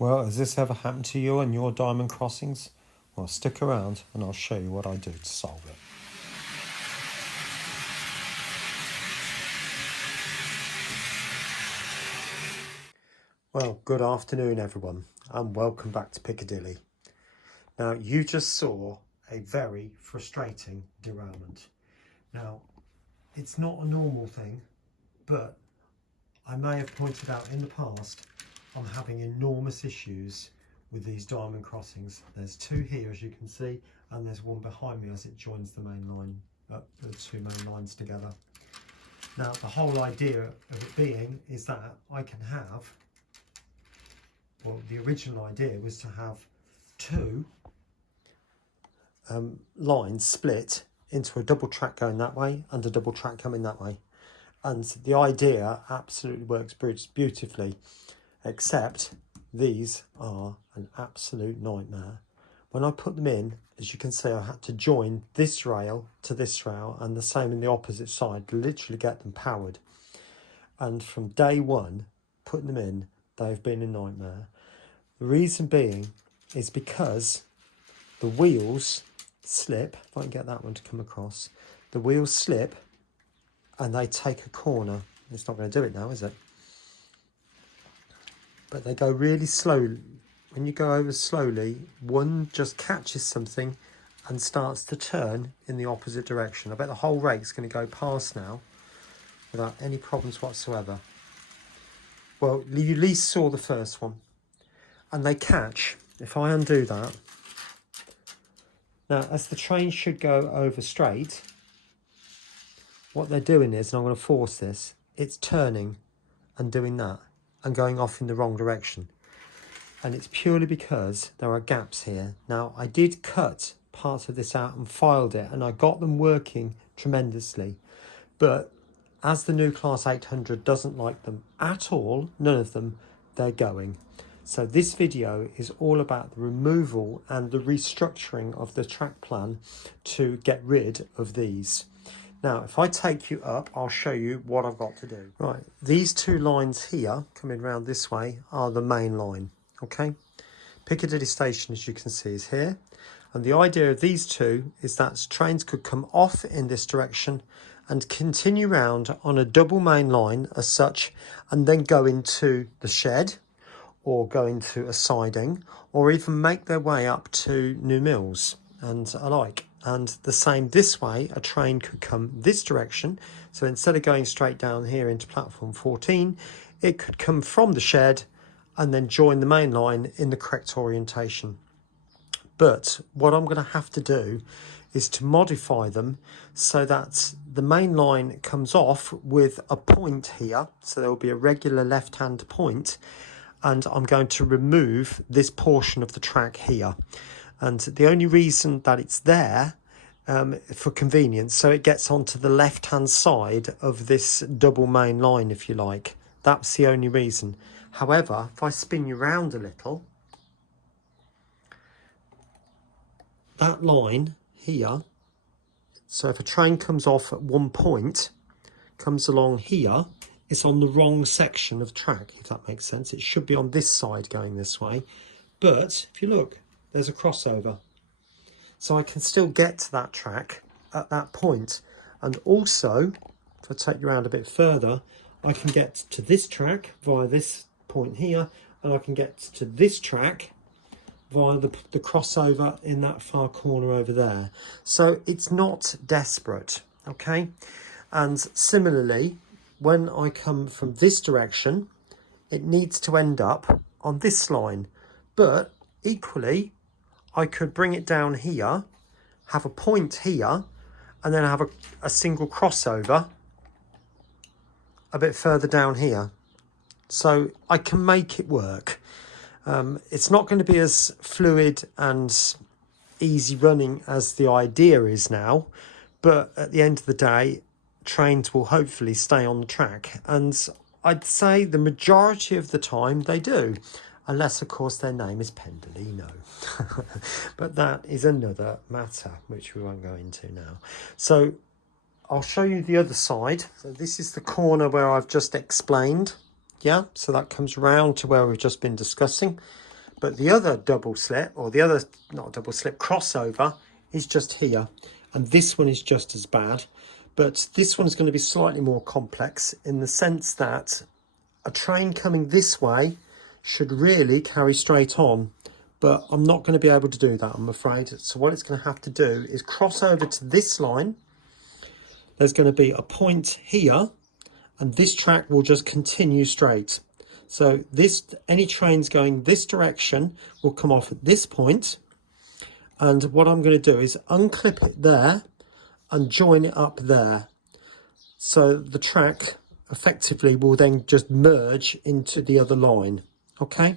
Well, has this ever happened to you on your diamond crossings? Well, stick around and I'll show you what I do to solve it. Well, good afternoon everyone and welcome back to Piccadilly. Now, you just saw a very frustrating derailment. Now, it's not a normal thing, but I may have pointed out in the past I'm having enormous issues with these diamond crossings. There's two here, as you can see, and there's one behind me as it joins the main line, the two main lines together. Now, the whole idea of it being is that I can have, well, the original idea was to have two lines split into a double track going that way and a double track coming that way. And the idea absolutely works beautifully, except these are an absolute nightmare. When I put them in, as you can see, I had to join this rail to this rail and the same in the opposite side to literally get them powered. And from day one, putting them in, they've been a nightmare. The reason being is because the wheels slip. If I can get that one to come across, the wheels slip and they take a corner. It's not going to do it now, is it? But they go really slow. When you go over slowly, one just catches something and starts to turn in the opposite direction. I bet the whole rake's going to go past now without any problems whatsoever. Well, you at least saw the first one. And they catch. If I undo that. Now, as the train should go over straight, what they're doing is, and I'm going to force this, it's turning and doing that and going off in the wrong direction. And it's purely because there are gaps here. Now, I did cut parts of this out and filed it, and I got them working tremendously. But as the new Class 800 doesn't like them at all, none of them, they're going. So this video is all about the removal and the restructuring of the track plan to get rid of these. Now, if I take you up, I'll show you what I've got to do. Right, these two lines here, coming round this way, are the main line, okay? Piccadilly Station, as you can see, is here. And the idea of these two is that trains could come off in this direction and continue round on a double main line as such, and then go into the shed, or go into a siding, or even make their way up to New Mills and alike. And the same this way, a train could come this direction. So instead of going straight down here into platform 14, it could come from the shed and then join the main line in the correct orientation. But what I'm going to have to do is to modify them so that the main line comes off with a point here. So there will be a regular left-hand point, and I'm going to remove this portion of the track here. And the only reason that it's there for convenience, so it gets onto the left-hand side of this double main line, if you like. That's the only reason. However, if I spin you round a little, that line here, so if a train comes off at one point, comes along here, it's on the wrong section of track, if that makes sense. It should be on this side going this way. But if you look, there's a crossover. So I can still get to that track at that point. And also, if I take you around a bit further, I can get to this track via this point here, and I can get to this track via the crossover in that far corner over there. So it's not desperate, okay? And similarly, when I come from this direction, it needs to end up on this line. But equally, I could bring it down here, have a point here, and then have a single crossover a bit further down here. So I can make it work. It's not going to be as fluid and easy running as the idea is now, but at the end of the day, trains will hopefully stay on the track, and I'd say the majority of the time they do, unless of course their name is Pendolino. But that is another matter which we won't go into now. So I'll show you the other side. So this is the corner where I've just explained, yeah, so that comes round to where we've just been discussing. But the other double slip, or the other, not double slip, crossover is just here. And this one is just as bad. But this one is going to be slightly more complex in the sense that a train coming this way should really carry straight on. But I'm not going to be able to do that, I'm afraid. So what it's going to have to do is cross over to this line. There's going to be a point here, and this track will just continue straight. So any trains going this direction will come off at this point. And what I'm going to do is unclip it there and join it up there. So the track effectively will then just merge into the other line. Okay.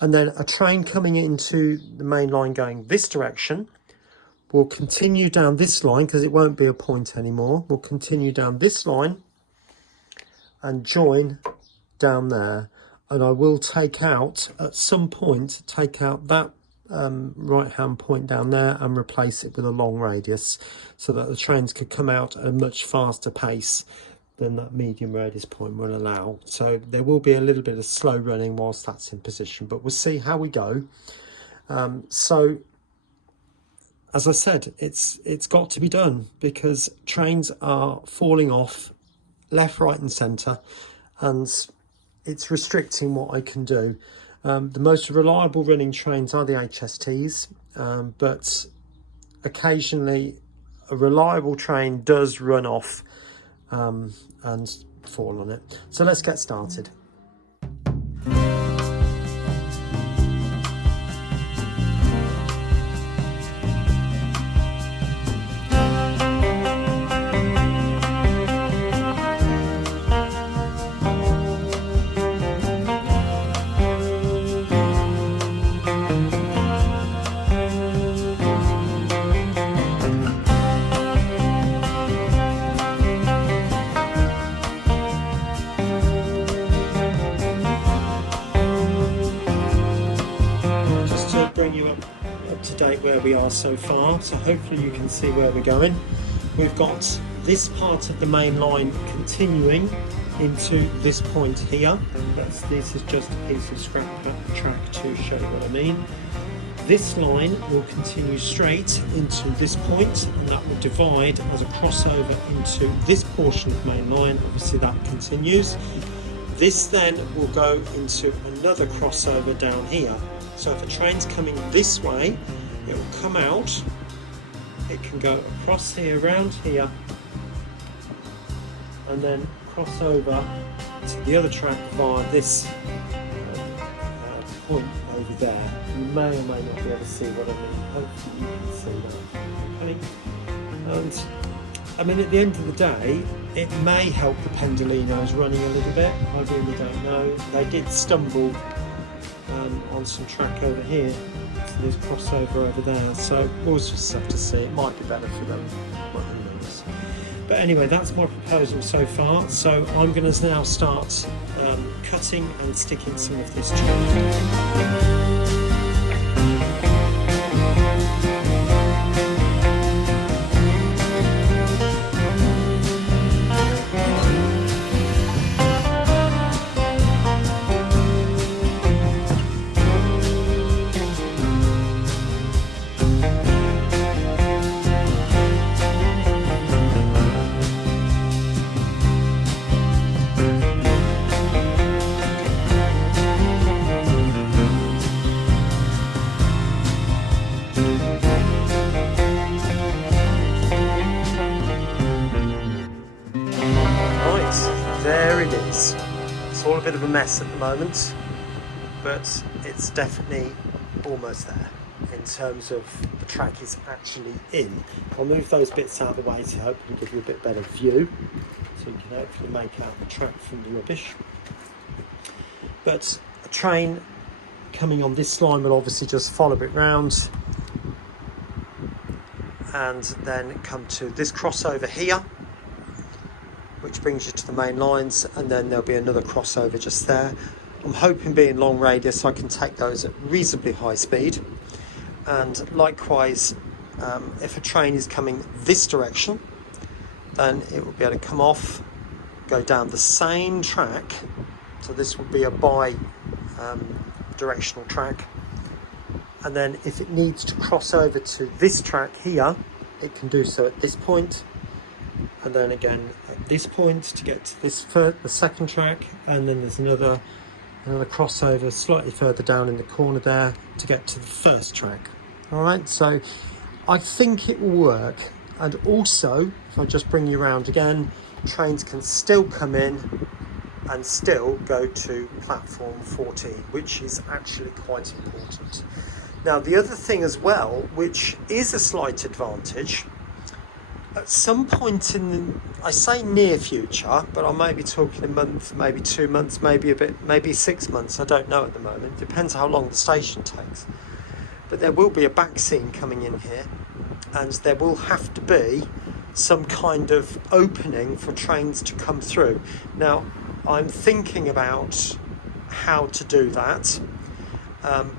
And then a train coming into the main line going this direction will continue down this line, because it won't be a point anymore. We'll continue down this line and join down there. And I will take out, at some point, take out that right hand point down there and replace it with a long radius, so that the trains could come out at a much faster pace than that medium radius point will allow. So there will be a little bit of slow running whilst that's in position, but we'll see how we go. So as I said, it's got to be done, because trains are falling off left, right and centre, and it's restricting what I can do. The most reliable running trains are the HSTs, but occasionally a reliable train does run off and fall on it. So let's get started. You up to date where we are so far, so hopefully you can see where we're going. We've got this part of the main line continuing into this point here. This is just a piece of scrap track to show you what I mean. This line will continue straight into this point, and that will divide as a crossover into this portion of the main line. Obviously that continues. This then will go into another crossover down here. So if a train's coming this way, it will come out, it can go across here, around here, and then cross over to the other track via this point over there. You may or may not be able to see what I mean. Hopefully you can see that. Okay. And I mean, at the end of the day, it may help the Pendolinos running a little bit. I really don't know. They did stumble on some track over here, so there's crossover over there, so we'll just have to see. It might be better for them, but who knows. But anyway, that's my proposal so far, so I'm going to now start cutting and sticking some of this track. There it is. It's all a bit of a mess at the moment, but it's definitely almost there in terms of the track is actually in. I'll move those bits out of the way to hopefully give you a bit better view, so you can hopefully make out the track from the rubbish. But a train coming on this line will obviously just follow it round and then come to this crossover here, which brings you to the main lines, and then there'll be another crossover just there. I'm hoping, being long radius, I can take those at reasonably high speed. And likewise, if a train is coming this direction, then it will be able to come off, go down the same track. So this will be a bi-directional track, and then if it needs to cross over to this track here, it can do so at this point, and then again at this point to get to this the second track, and then there's another crossover slightly further down in the corner there to get to the first track. All right, so I think it will work. And also, if I just bring you around again, trains can still come in and still go to platform 14, which is actually quite important. Now, the other thing as well, which is a slight advantage, at some point in the, I say near future, but I may be talking a month, maybe 2 months, maybe 6 months, I don't know at the moment, depends how long the station takes. But there will be a back scene coming in here, and there will have to be some kind of opening for trains to come through. Now, I'm thinking about how to do that,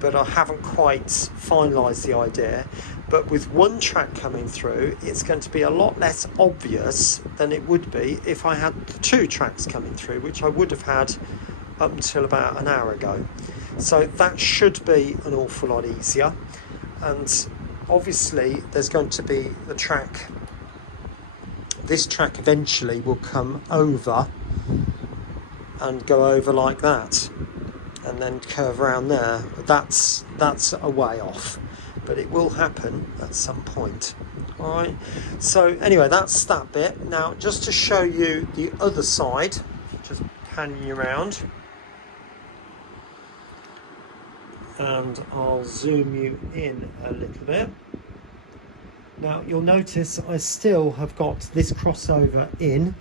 but I haven't quite finalised the idea. But with one track coming through, it's going to be a lot less obvious than it would be if I had the 2 tracks coming through, which I would have had up until about an hour ago. So that should be an awful lot easier. And obviously there's going to be the track, this track eventually will come over and go over like that and then curve around there. That's a way off, but it will happen at some point. All right, so anyway, that's that bit. Now just to show you the other side, just pan you around, and I'll zoom you in a little bit. Now you'll notice I still have got this crossover in,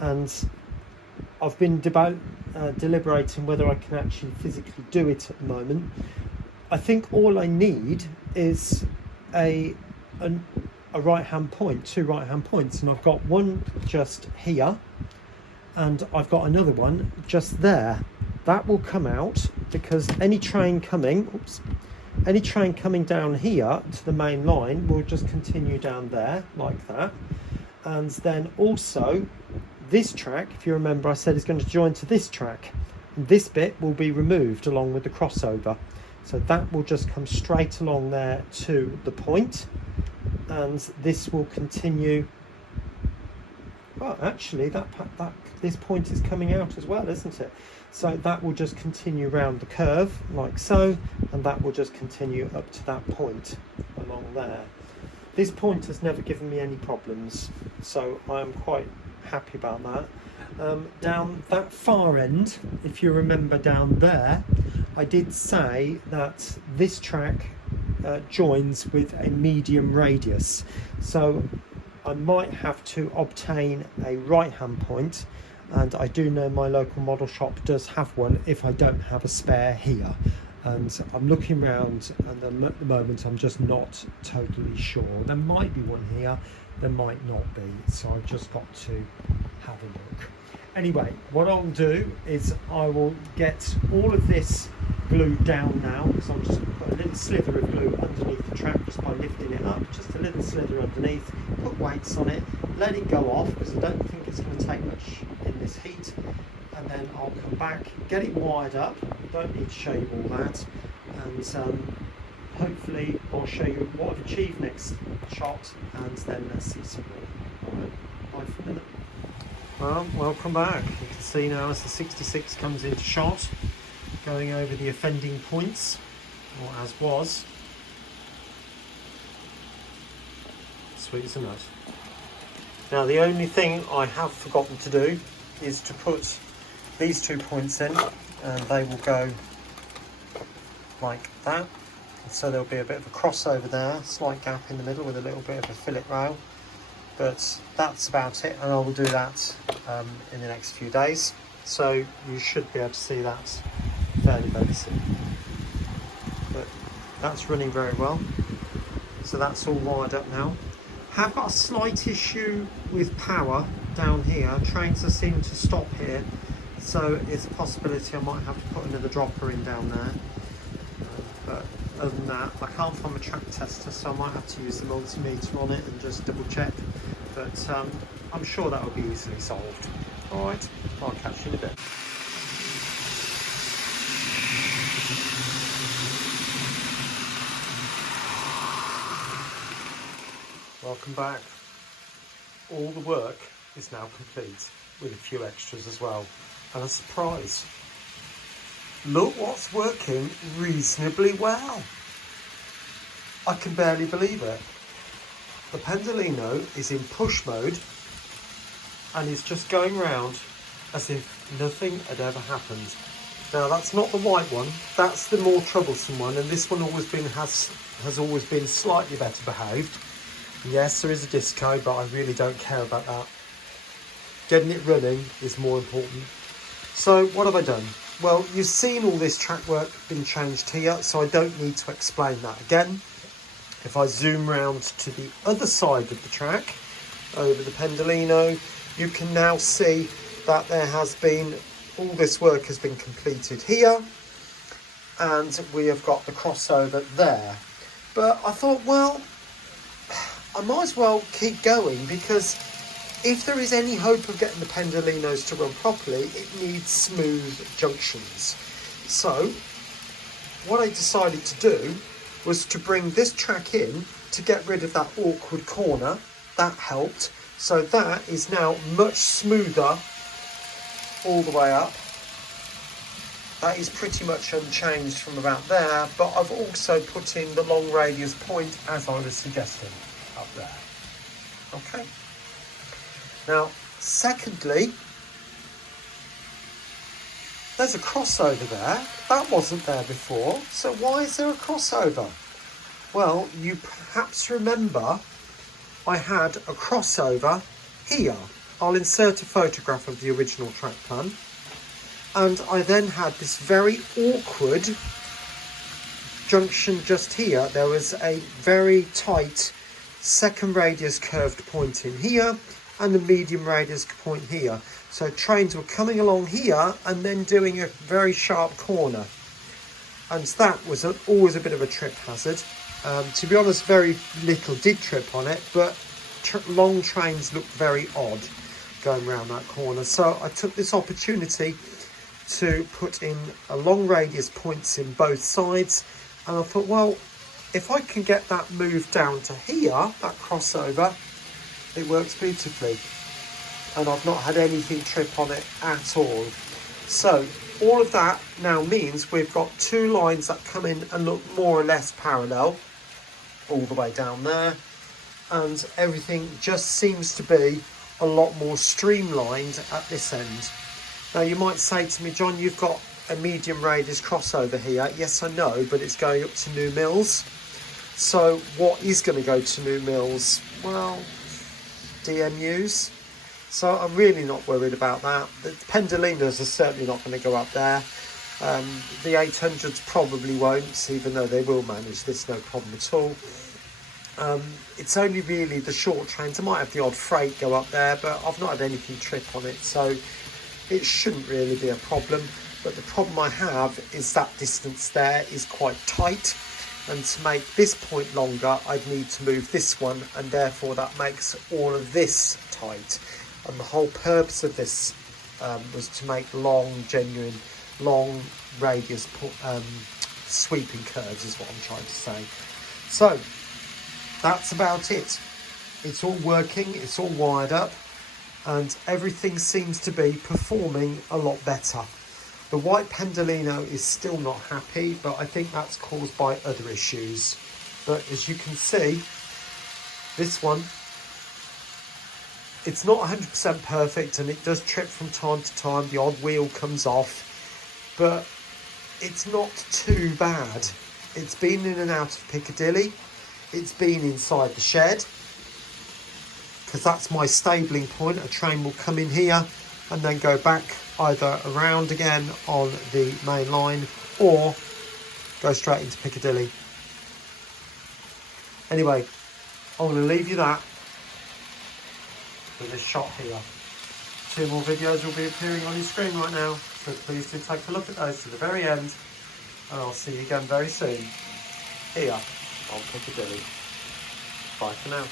and I've been deliberating whether I can actually physically do it at the moment. I think all I need is a right hand point, 2 right hand points, and I've got one just here and I've got another one just there. That will come out because any train coming down here to the main line will just continue down there like that. And then also this track, if you remember, I said is going to join to this track, and this bit will be removed along with the crossover, so that will just come straight along there to the point, and this will continue. Well, actually that this point is coming out as well, isn't it? So that will just continue round the curve like so, and that will just continue up to that point along there. This point has never given me any problems, so I'm quite happy about that. Down that far end, if you remember down there, I did say that this track joins with a medium radius, so I might have to obtain a right hand point, and I do know my local model shop does have one if I don't have a spare here. And I'm looking around, and at the moment I'm just not totally sure. There might be one here, there might not be, so I've just got to have a look. Anyway, what I'll do is I will get all of this glued down now, because I'm just going to put a little slither of glue underneath the track just by lifting it up, just a little slither underneath, put weights on it, let it go off, because I don't think it's going to take much in this heat, and then I'll come back, get it wired up. Don't need to show you all that, and hopefully I'll show you what I've achieved next shot, and then let's see some more. Alright, bye for a minute. Well, welcome back. You can see now as the 66 comes into shot, going over the offending points, or as was. Sweet as a nut. Now the only thing I have forgotten to do is to put these 2 points in, and they will go like that. So there'll be a bit of a crossover there, slight gap in the middle with a little bit of a fillet rail. But that's about it, and I will do that in the next few days. So you should be able to see that fairly soon. But that's running very well. So that's all wired up now. Have got a slight issue with power down here. Trains are seeming to stop here, so it's a possibility I might have to put another dropper in down there. But other than that, I can't find my track tester, so I might have to use the multimeter on it and just double check. But I'm sure that will be easily solved. Alright, I'll catch you in a bit. Welcome back. All the work is now complete with a few extras as well, and a surprise. Look what's working reasonably well. I can barely believe it. The pendolino is in push mode and is just going round as if nothing had ever happened. Now that's not the white one, that's the more troublesome one, and this one has always been slightly better behaved. Yes, there is a disco, but I really don't care about that. Getting it running is more important. So what have I done? Well, you've seen all this track work been changed here, so I don't need to explain that again. If I zoom round to the other side of the track, over the pendolino, you can now see that there has been, all this work has been completed here, and we have got the crossover there. But I thought, well, I might as well keep going, because if there is any hope of getting the pendolinos to run properly, it needs smooth junctions. So what I decided to do was to bring this track in to get rid of that awkward corner. That helped. So that is now much smoother all the way up. That is pretty much unchanged from about there, but I've also put in the long radius point as I was suggesting up there. Okay. Now, secondly, there's a crossover there. That wasn't there before. So why is there a crossover? Well, you perhaps remember I had a crossover here. I'll insert a photograph of the original track plan. And I then had this very awkward junction just here. There was a very tight second radius curved point in here and a medium radius point here. So trains were coming along here and then doing a very sharp corner. And that was always a bit of a trip hazard. To be honest, very little did trip on it, but long trains looked very odd going around that corner. So I took this opportunity to put in a long radius points in both sides, and I thought, well, if I can get that moved down to here, that crossover, it works beautifully, and I've not had anything trip on it at all. So all of that now means we've got two lines that come in and look more or less parallel all the way down there, and everything just seems to be a lot more streamlined at this end. Now you might say to me, John, you've got a medium radius crossover here. Yes, I know, but it's going up to New Mills. So what is going to go to New Mills? Well, DMUs. So I'm really not worried about that. The pendolinos are certainly not going to go up there. The 800s probably won't, even though they will manage this, no problem at all. It's only really the short trains. I might have the odd freight go up there, but I've not had anything trip on it, so it shouldn't really be a problem. But the problem I have is that distance there is quite tight, and to make this point longer I'd need to move this one, and therefore that makes all of this tight. And the whole purpose of this was to make genuine long radius sweeping curves is what I'm trying to say. So that's about it. It's all working, it's all wired up, and everything seems to be performing a lot better. The white pendolino is still not happy, but I think that's caused by other issues. But as you can see, this one, it's not 100% perfect, and it does trip from time to time. The odd wheel comes off, but it's not too bad. It's been in and out of Piccadilly. It's been inside the shed, because that's my stabling point. A train will come in here and then go back either around again on the main line or go straight into Piccadilly. Anyway, I'm going to leave you that with this shot here. 2 more videos will be appearing on your screen right now, so please do take a look at those to the very end, and I'll see you again very soon here on Piccadilly. Bye for now.